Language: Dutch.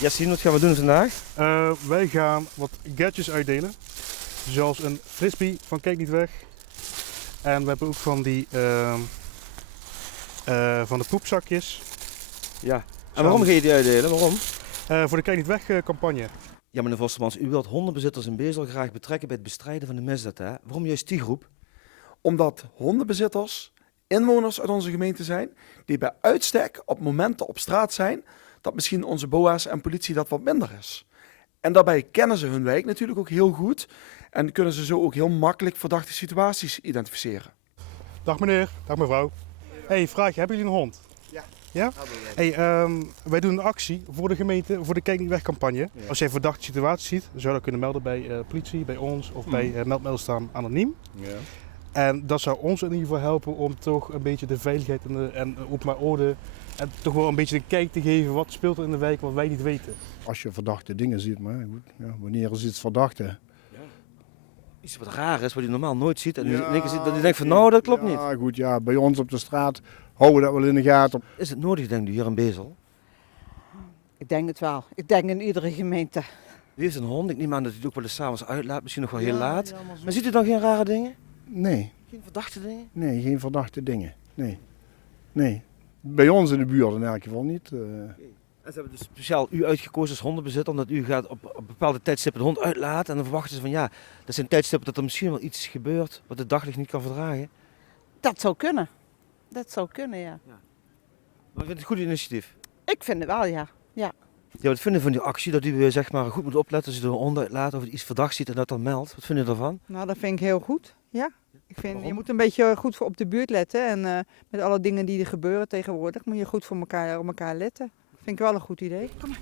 Yassine, wat gaan we doen vandaag? Wij gaan wat gadgets uitdelen. Zoals een frisbee van Kijk Niet Weg. En we hebben ook van die van de poepzakjes. Ja. En waarom ga je die uitdelen? Waarom? Voor de Kijk Niet Weg campagne. Ja, meneer Vostermans, u wilt hondenbezitters in Bezel graag betrekken bij het bestrijden van de misdaad, hè? Waarom juist die groep? Omdat hondenbezitters inwoners uit onze gemeente zijn die bij uitstek op momenten op straat zijn dat misschien onze BOA's en politie dat wat minder is. En daarbij kennen ze hun wijk natuurlijk ook heel goed en kunnen ze zo ook heel makkelijk verdachte situaties identificeren. Dag meneer, dag mevrouw. Hey, vraagje, hebben jullie een hond? Ja. Ja? Hey, wij doen een actie voor de gemeente, voor de Kijk Niet Weg campagne. Ja. Als jij een verdachte situatie ziet, zou je dat kunnen melden bij politie, bij ons of bij Meldmelden staan anoniem. Ja. En dat zou ons in ieder geval helpen om toch een beetje de veiligheid en openbaar orde en toch wel een beetje een kijk te geven wat speelt er in de wijk wat wij niet weten. Als je verdachte dingen ziet, maar goed, ja, wanneer is iets verdachte? Iets wat raar is, wat je normaal nooit ziet. En Ja, in één keer ziet dat je denkt van nou, dat klopt niet. Ja, goed, ja, bij ons op de straat houden we dat wel in de gaten. Is het nodig, denkt u, hier in Bezel? Ik denk het wel. Ik denk in iedere gemeente. U heeft een hond, ik neem aan dat u het ook wel eens 's avonds uitlaat, misschien nog wel heel Ja, laat. ja, Maar ziet u dan geen rare dingen? Nee, Geen verdachte dingen? nee, geen verdachte dingen. Nee, nee. Bij ons in de buurt in elk geval niet. En ze hebben dus speciaal u uitgekozen als hondenbezitter, omdat u gaat op bepaalde tijdstippen de hond uitlaten. En dan verwachten ze van ja, dat zijn tijdstippen dat er misschien wel iets gebeurt wat het daglicht niet kan verdragen. Dat zou kunnen. Dat zou kunnen, ja. Maar ik vind het een goed initiatief. Ik vind het wel, ja. Ja, wat vinden van die actie dat u zeg maar goed moet opletten als u de hond uitlaat of iets verdacht ziet en dat dan meldt? Wat vinden u daarvan? Nou, dat vind ik heel goed. Ja. Ik vind, Waarom? je moet een beetje goed voor op de buurt letten. En met alle dingen die er gebeuren tegenwoordig, moet je goed voor elkaar, op elkaar letten. Vind ik wel een goed idee. Kom maar.